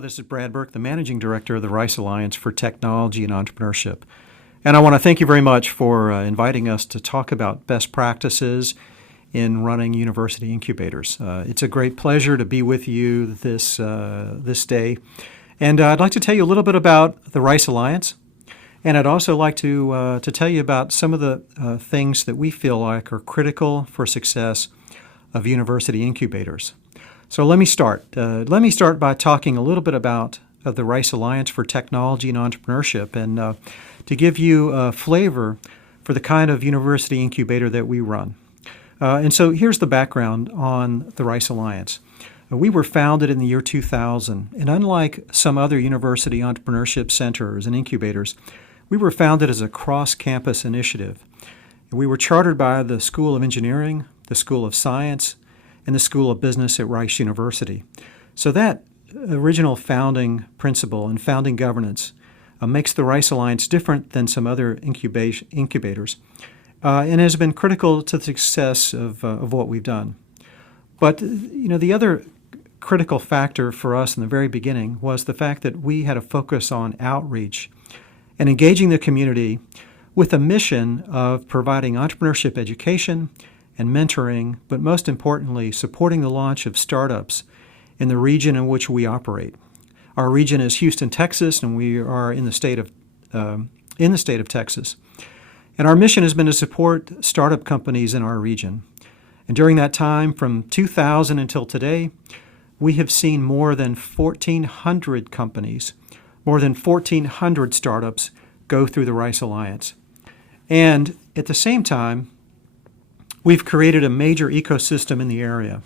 This is Brad Burke, the Managing Director of the Rice Alliance for Technology and Entrepreneurship. And I want to thank you very much for inviting us to talk about best practices in running university incubators. It's a great pleasure to be with you this day. And I'd like to tell you a little bit about the Rice Alliance. And I'd also like to tell you about some of the things that we feel like are critical for success of university incubators. So let me start. Let me start by talking a little bit about the Rice Alliance for Technology and Entrepreneurship, and to give you a flavor for the kind of university incubator that we run. And so here's the background on the Rice Alliance. We were founded in the year 2000, and unlike some other university entrepreneurship centers and incubators, we were founded as a cross-campus initiative. We were chartered by the School of Engineering, the School of Science, and the School of Business at Rice University. So that original founding principle and founding governance makes the Rice Alliance different than some other incubators and has been critical to the success of what we've done. But the other critical factor for us in the very beginning was the fact that we had a focus on outreach and engaging the community with a mission of providing entrepreneurship education and mentoring, but most importantly, supporting the launch of startups in the region in which we operate. Our region is Houston, Texas, and we are in the state of Texas. And our mission has been to support startup companies in our region. And during that time, from 2000 until today, we have seen more than 1,400 companies, more than 1,400 startups go through the Rice Alliance. And at the same time, we've created a major ecosystem in the area.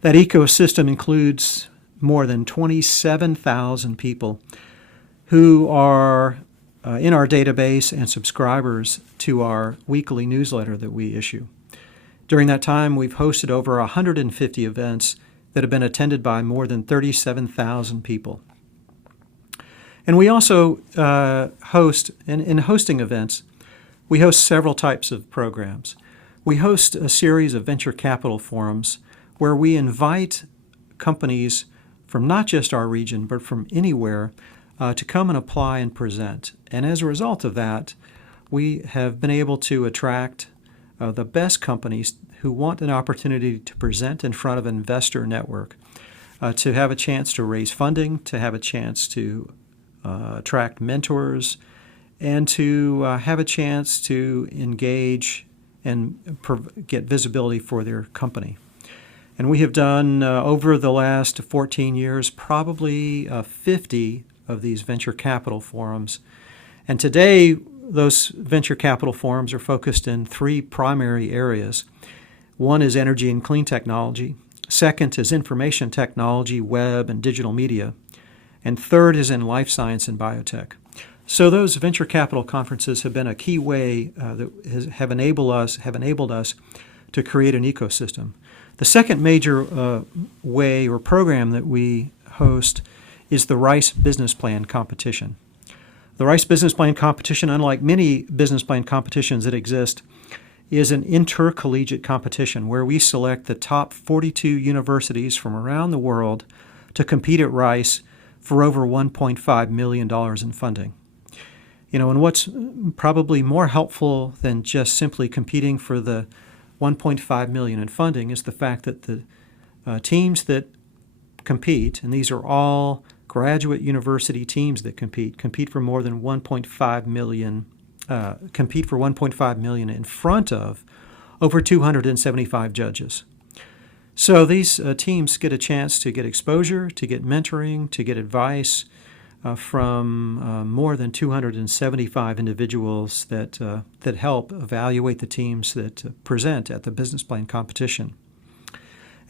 That ecosystem includes more than 27,000 people who are in our database and subscribers to our weekly newsletter that we issue. During that time, we've hosted over 150 events that have been attended by more than 37,000 people. And we also host, in hosting events, we host several types of programs. We host a series of venture capital forums where we invite companies from not just our region, but from anywhere to come and apply and present. And as a result of that, we have been able to attract the best companies who want an opportunity to present in front of an investor network, to have a chance to raise funding, to have a chance to attract mentors, and to have a chance to engage and get visibility for their company. And we have done, over the last 14 years, probably 50 of these venture capital forums. And today, those venture capital forums are focused in three primary areas. One is energy and clean technology. Second is information technology, web, and digital media. And third is in life science and biotech. So those venture capital conferences have been a key way that have enabled us to create an ecosystem. The second major way or program that we host is the Rice Business Plan Competition. The Rice Business Plan Competition, unlike many business plan competitions that exist, is an intercollegiate competition where we select the top 42 universities from around the world to compete at Rice for over $1.5 million in funding. And what's probably more helpful than just simply competing for the $1.5 million in funding is the fact that the teams that compete, and these are all graduate university teams that compete for more than $1.5 million, compete for $1.5 million in front of over 275 judges. So these teams get a chance to get exposure, to get mentoring, to get advice from more than 275 individuals that help evaluate the teams that present at the business plan competition.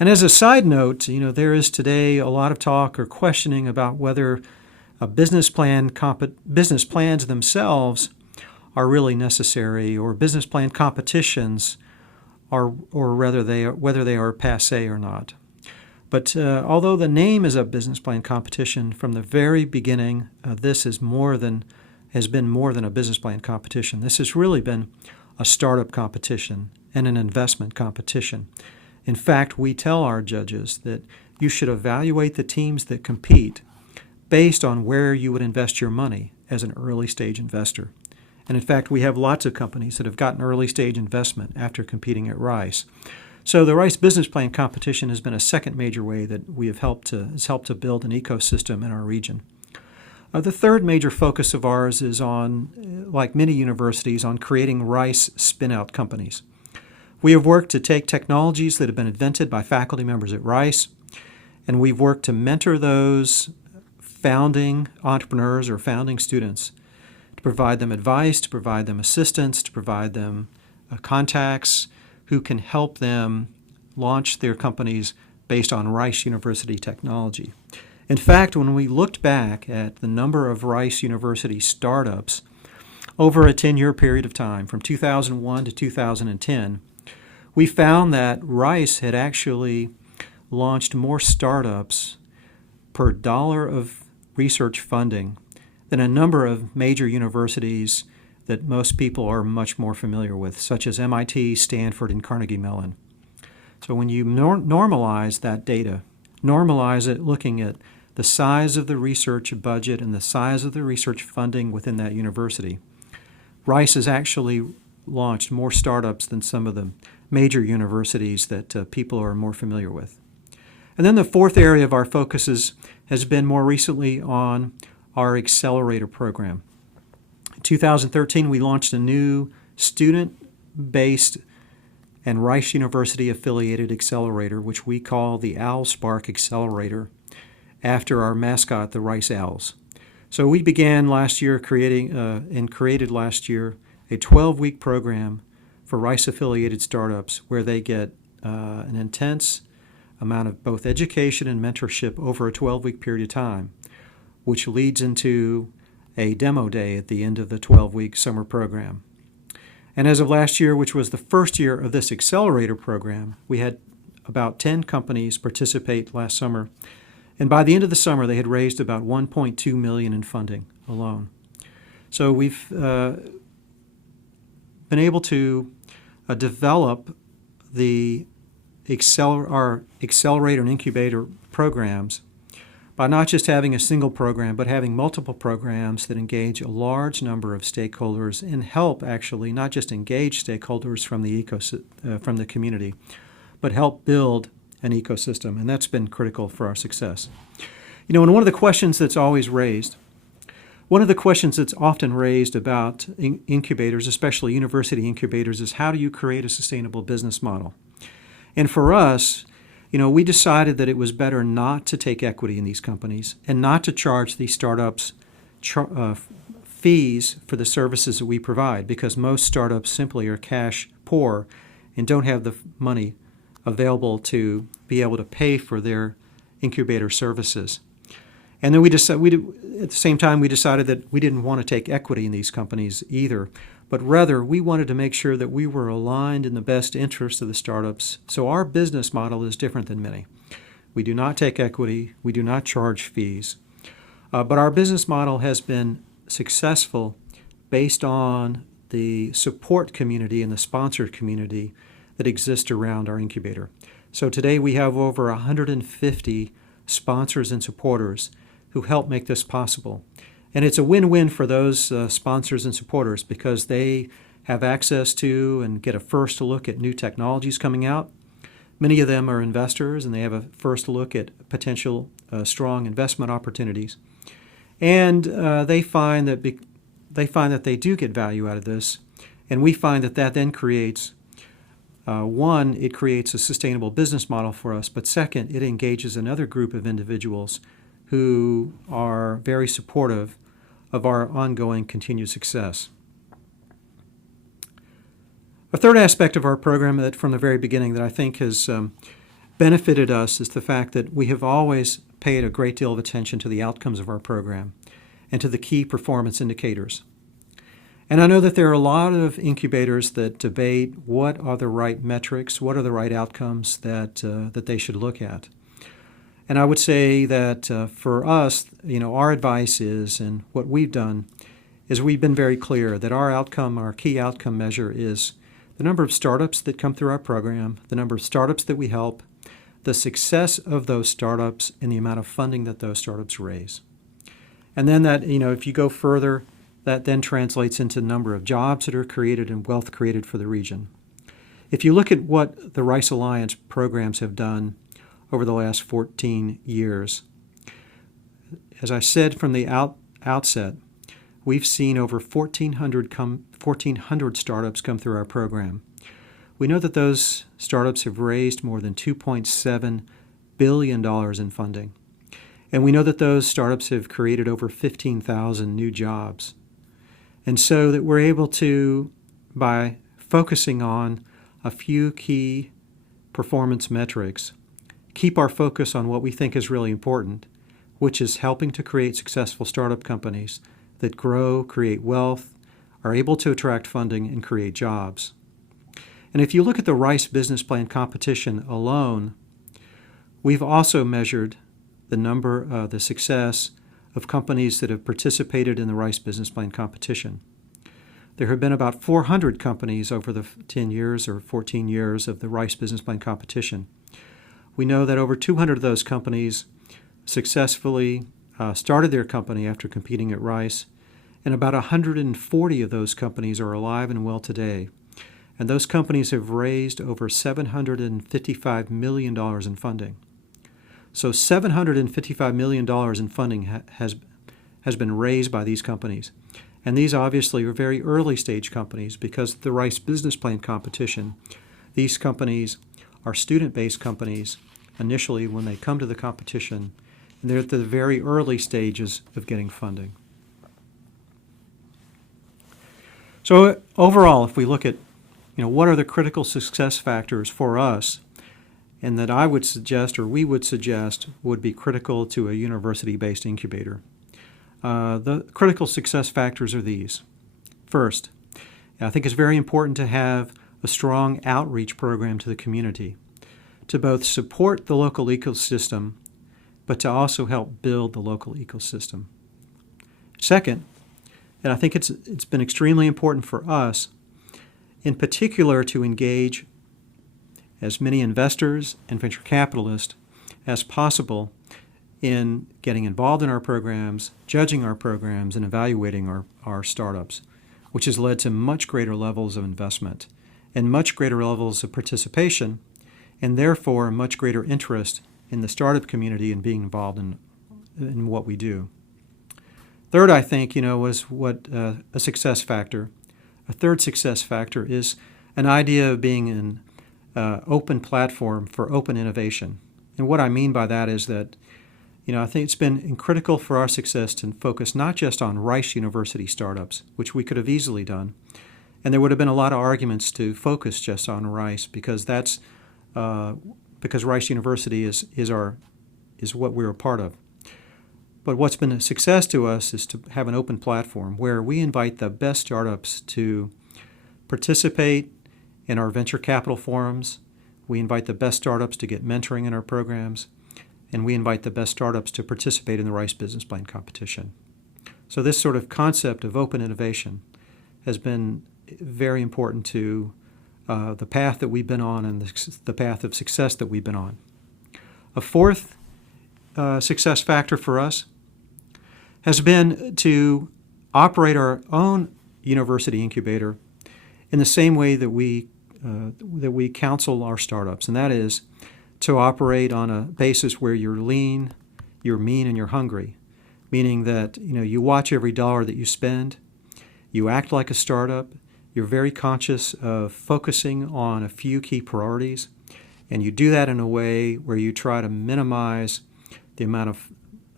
And as a side note, there is today a lot of talk or questioning about whether business plans themselves are really necessary, or business plan competitions are, or whether they are passé or not. But although the name is a business plan competition, from the very beginning, this has been more than a business plan competition. This has really been a startup competition and an investment competition. In fact, we tell our judges that you should evaluate the teams that compete based on where you would invest your money as an early stage investor. And in fact, we have lots of companies that have gotten early stage investment after competing at Rice. So the Rice Business Plan competition has been a second major way that we have helped to build an ecosystem in our region. The third major focus of ours is on, like many universities, on creating Rice spin-out companies. We have worked to take technologies that have been invented by faculty members at Rice, and we've worked to mentor those founding entrepreneurs or founding students, to provide them advice, to provide them assistance, to provide them contacts who can help them launch their companies based on Rice University technology. In fact, when we looked back at the number of Rice University startups over a 10-year period of time, from 2001 to 2010, we found that Rice had actually launched more startups per dollar of research funding than a number of major universities that most people are much more familiar with, such as MIT, Stanford, and Carnegie Mellon. So when you normalize that data, normalize it looking at the size of the research budget and the size of the research funding within that university, Rice has actually launched more startups than some of the major universities that people are more familiar with. And then the fourth area of our focus has been more recently on our accelerator program. In 2013, we launched a new student-based and Rice University-affiliated accelerator, which we call the OwlSpark Accelerator, after our mascot, the Rice Owls. So we began last year created last year a 12-week program for Rice-affiliated startups where they get an intense amount of both education and mentorship over a 12-week period of time, which leads into a demo day at the end of the 12-week summer program. And as of last year, which was the first year of this accelerator program, we had about 10 companies participate last summer. And by the end of the summer, they had raised about $1.2 million in funding alone. So we've been able to develop our accelerator and incubator programs by not just having a single program, but having multiple programs that engage a large number of stakeholders and help actually not just engage stakeholders from the from the community, but help build an ecosystem, and that's been critical for our success. You know, and one of the questions that's often raised about incubators, especially university incubators, is how do you create a sustainable business model? And for us, you know, we decided that it was better not to take equity in these companies and not to charge these startups fees for the services that we provide, because most startups simply are cash poor and don't have the money available to be able to pay for their incubator services. And then at the same time, we decided that we didn't want to take equity in these companies either, but rather we wanted to make sure that we were aligned in the best interest of the startups. So our business model is different than many. We do not take equity. We do not charge fees. But our business model has been successful based on the support community and the sponsor community that exists around our incubator. So today we have over 150 sponsors and supporters who help make this possible. And it's a win-win for those sponsors and supporters because they have access to and get a first look at new technologies coming out. Many of them are investors and they have a first look at potential strong investment opportunities. And they find that they do get value out of this. And we find that then creates one, it creates a sustainable business model for us, but second, it engages another group of individuals who are very supportive of our ongoing continued success. A third aspect of our program that from the very beginning that I think has benefited us is the fact that we have always paid a great deal of attention to the outcomes of our program and to the key performance indicators. And I know that there are a lot of incubators that debate what are the right metrics, what are the right outcomes that they should look at. And I would say that for us, you know, our advice is, and what we've done, is we've been very clear that our key outcome measure is the number of startups that come through our program, the number of startups that we help, the success of those startups, and the amount of funding that those startups raise. And then that, if you go further, that then translates into the number of jobs that are created and wealth created for the region. If you look at what the Rice Alliance programs have done over the last 14 years, as I said from the outset, we've seen over 1,400 startups come through our program. We know that those startups have raised more than $2.7 billion in funding. And we know that those startups have created over 15,000 new jobs. And so that we're able to, by focusing on a few key performance metrics, keep our focus on what we think is really important, which is helping to create successful startup companies that grow, create wealth, are able to attract funding, and create jobs. And if you look at the Rice Business Plan competition alone, we've also measured the success of companies that have participated in the Rice Business Plan competition. There have been about 400 companies over the 10 years or 14 years of the Rice Business Plan competition. We know that over 200 of those companies successfully started their company after competing at Rice, and about 140 of those companies are alive and well today. And those companies have raised over $755 million in funding. So $755 million in funding has been raised by these companies. And these obviously are very early stage companies because of the Rice Business Plan competition. These companies are student-based companies initially when they come to the competition, and they're at the very early stages of getting funding. So overall, if we look at what are the critical success factors for us, and that I would suggest, or we would suggest, would be critical to a university-based incubator. The critical success factors are these. First, I think it's very important to have a strong outreach program to the community to both support the local ecosystem, but to also help build the local ecosystem. Second, and I think it's been extremely important for us, in particular, to engage as many investors and venture capitalists as possible in getting involved in our programs, judging our programs, and evaluating our startups, which has led to much greater levels of investment and much greater levels of participation, and therefore much greater interest in the startup community and being involved in what we do. Third, I think, was what a success factor. A third success factor is an idea of being an open platform for open innovation. And what I mean by that is that, I think it's been critical for our success to focus not just on Rice University startups, which we could have easily done, and there would have been a lot of arguments to focus just on Rice because because Rice University is what we're a part of. But what's been a success to us is to have an open platform where we invite the best startups to participate in our venture capital forums. We invite the best startups to get mentoring in our programs, and we invite the best startups to participate in the Rice Business Plan competition. So this sort of concept of open innovation has been very important to the path that we've been on and the path of success that we've been on. A fourth success factor for us has been to operate our own university incubator in the same way that we counsel our startups, and that is to operate on a basis where you're lean, you're mean, and you're hungry, meaning that you watch every dollar that you spend, you act like a startup, you're very conscious of focusing on a few key priorities, and you do that in a way where you try to minimize the amount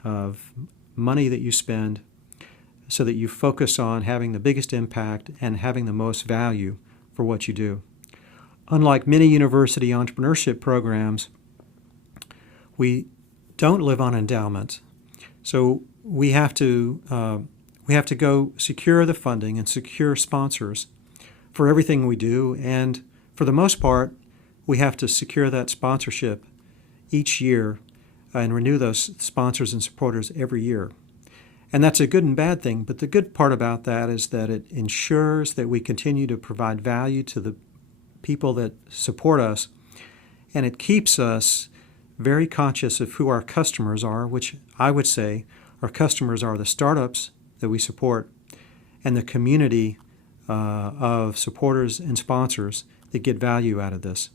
of money that you spend so that you focus on having the biggest impact and having the most value for what you do. Unlike many university entrepreneurship programs, we don't live on endowment. So we have to go secure the funding and secure sponsors for everything we do. And for the most part, we have to secure that sponsorship each year and renew those sponsors and supporters every year. And that's a good and bad thing, but the good part about that is that it ensures that we continue to provide value to the people that support us, and it keeps us very conscious of who our customers are, which I would say Our customers are the startups that we support and the community of supporters and sponsors that get value out of this.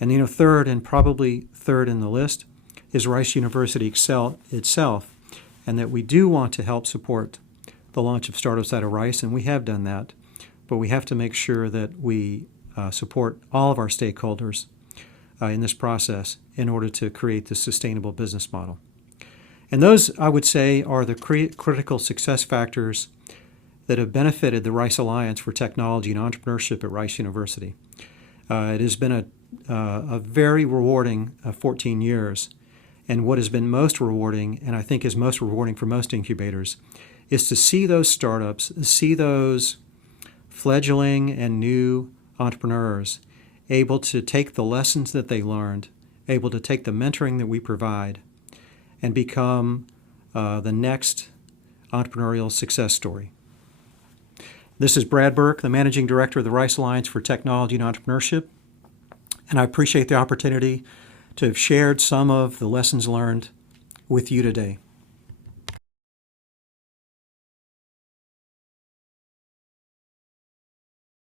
And third, and probably third in the list, is Rice University itself, and that we do want to help support the launch of startups out of Rice, and we have done that. But we have to make sure that we support all of our stakeholders in this process in order to create this sustainable business model. And those, I would say, are the critical success factors that have benefited the Rice Alliance for Technology and Entrepreneurship at Rice University. It has been a very rewarding 14 years. And what has been most rewarding, and I think is most rewarding for most incubators, is to see those startups, see those fledgling and new entrepreneurs able to take the lessons that they learned, able to take the mentoring that we provide, and become the next entrepreneurial success story. This is Brad Burke, the Managing Director of the Rice Alliance for Technology and Entrepreneurship, and I appreciate the opportunity to have shared some of the lessons learned with you today.